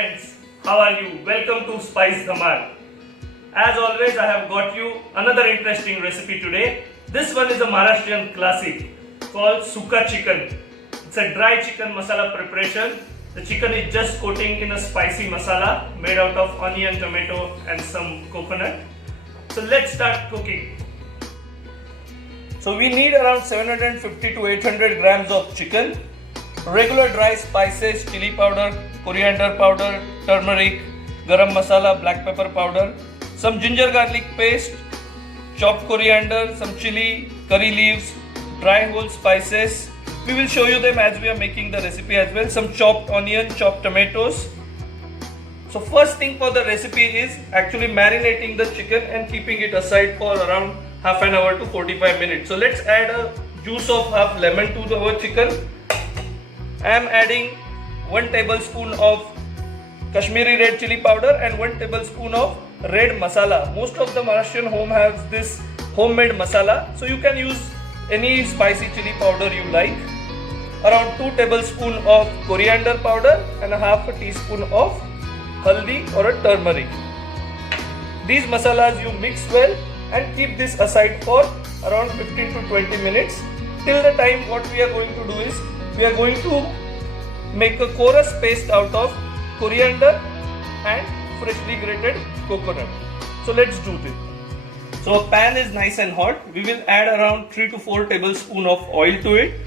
friends, how are you? Welcome to Spice Dhamal. As always, I have got you another interesting recipe today. This one is a Maharashtrian classic called Sukha Chicken. It's a dry chicken masala preparation. The chicken is just coating in a spicy masala made out of onion, tomato and some coconut. So let's start cooking. So we need around 750 to 800 grams of chicken, regular dry spices, chili powder, coriander powder, turmeric, garam masala, black pepper powder, some ginger garlic paste, chopped coriander, some chili, curry leaves, dry whole spices. We will show you them as we are making the recipe as well. Some chopped onion, chopped tomatoes. So first thing for the recipe is actually marinating the chicken and keeping it aside for around half an hour to 45 minutes. So let's add a juice of half lemon to our chicken. I am adding 1 tablespoon of Kashmiri red chili powder and 1 tablespoon of red masala. Most of the Maharashtrian home has this homemade masala, so you can use any spicy chili powder you like. Around 2 tablespoons of coriander powder and a half a teaspoon of haldi or a turmeric. These masalas you mix well and keep this aside for around 15 to 20 minutes. Till the time what we are going to do is we are going to make a coarse paste out of coriander and freshly grated coconut. So let's do this. So a pan is nice and hot. We will add around 3 to 4 tablespoons of oil to it.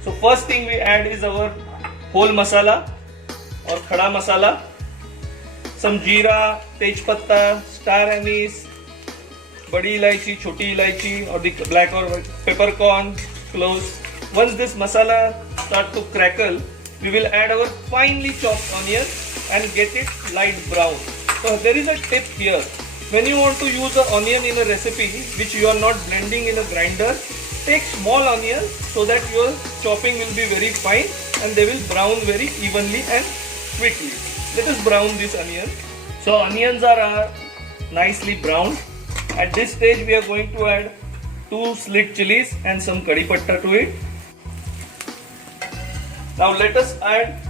So first thing we add is our whole masala or khada masala, some jeera, tej patta, star anise, badi ilaichi, choti ilaichi or the black or peppercorn, cloves. Once this masala start to crackle, we will add our finely chopped onion and get it light brown. So there is a tip here. When you want to use an onion in a recipe which you are not blending in a grinder, take small onions so that your chopping will be very fine and they will brown very evenly and quickly. Let us brown this onion. So onions are nicely browned. At this stage we are going to add 2 slit chilies and some kadhi patta to it. Now let us add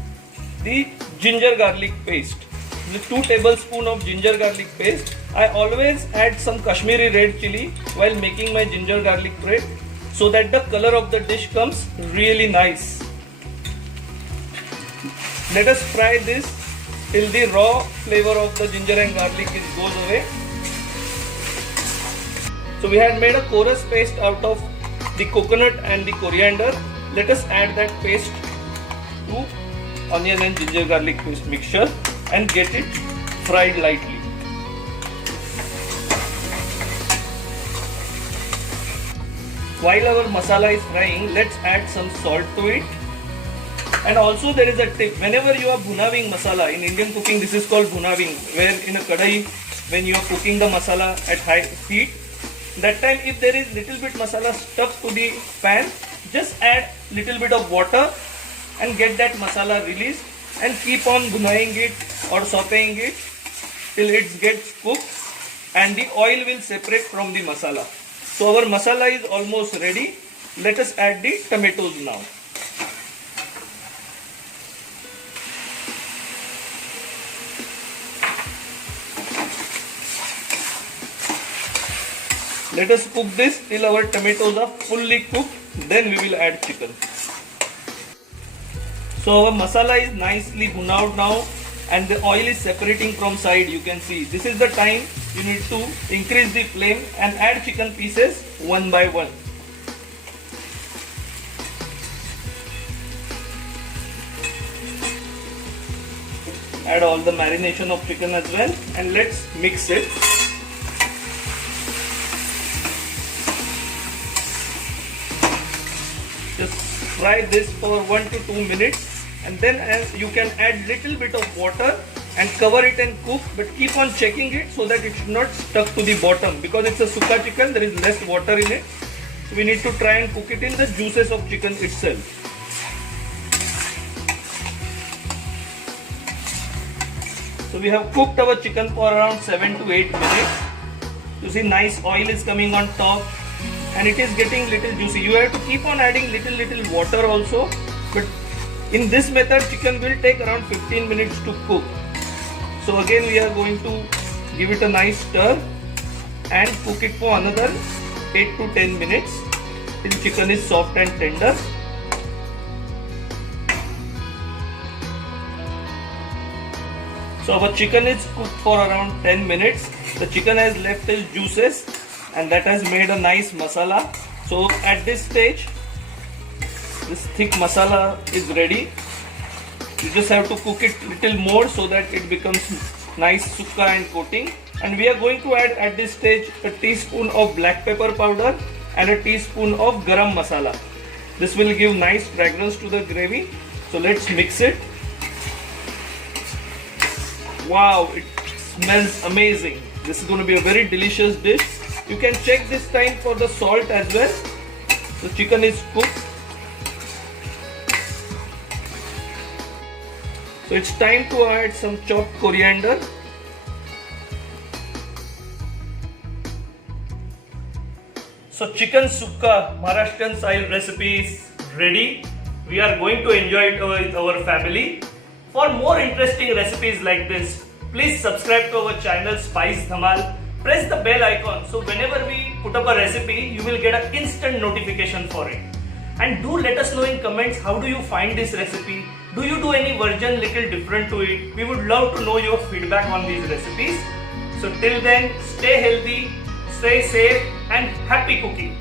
the ginger garlic paste. With 2 tablespoons of ginger garlic paste. I always add some Kashmiri red chili while making my ginger garlic bread so that the color of the dish comes really nice. Let us fry this till the raw flavor of the ginger and garlic goes away. So we had made a coarse paste out of the coconut and the coriander. Let us add that paste to onion and ginger garlic paste mixture and get it fried lightly. While our masala is frying, let's add some salt to it. And also there is a tip. Whenever you are bhunaving masala, in Indian cooking this is called bhunaving, where in a kadai when you are cooking the masala at high heat, that time if there is little bit masala stuck to the pan, just add little bit of water and get that masala released and keep on bhunaing it or sauteing it till it gets cooked and the oil will separate from the masala. So our masala is almost ready. Let us add the tomatoes now. Let us cook this till our tomatoes are fully cooked. Then we will add chicken. So our masala is nicely bhuned out now and the oil is separating from side. You can see this is the time you need to increase the flame and add chicken pieces one by one. Add all the marination of chicken as well and let's mix it. Just fry this for 1 to 2 minutes. And then you can add little bit of water and cover it and cook, but keep on checking it so that it should not stuck to the bottom, because it's a sukha chicken, there is less water in it. So we need to try and cook it in the juices of chicken itself. So we have cooked our chicken for around 7 to 8 minutes. You see nice oil is coming on top and it is getting little juicy. You have to keep on adding little water also, but In this method, chicken will take around 15 minutes to cook. So again we are going to give it a nice stir and cook it for another 8 to 10 minutes till chicken is soft and tender. So our chicken is cooked for around 10 minutes. The chicken has left its juices and that has made a nice masala. So at this stage, this thick masala is ready. You just have to cook it little more so that it becomes nice sukka and coating. And we are going to add at this stage a teaspoon of black pepper powder and a teaspoon of garam masala. This will give nice fragrance to the gravy. So let's mix it. Wow, it smells amazing. This is going to be a very delicious dish. You can check this time for the salt as well. The chicken is cooked. So it's time to add some chopped coriander. So chicken sukka Maharashtrian style recipe is ready. We are going to enjoy it with our family. For more interesting recipes like this, please subscribe to our channel Spice Dhamal. Press the bell icon so whenever we put up a recipe, you will get an instant notification for it. And do let us know in comments how do you find this recipe. Do you do any version little different to it? We would love to know your feedback on these recipes. So till then, stay healthy, stay safe and happy cooking.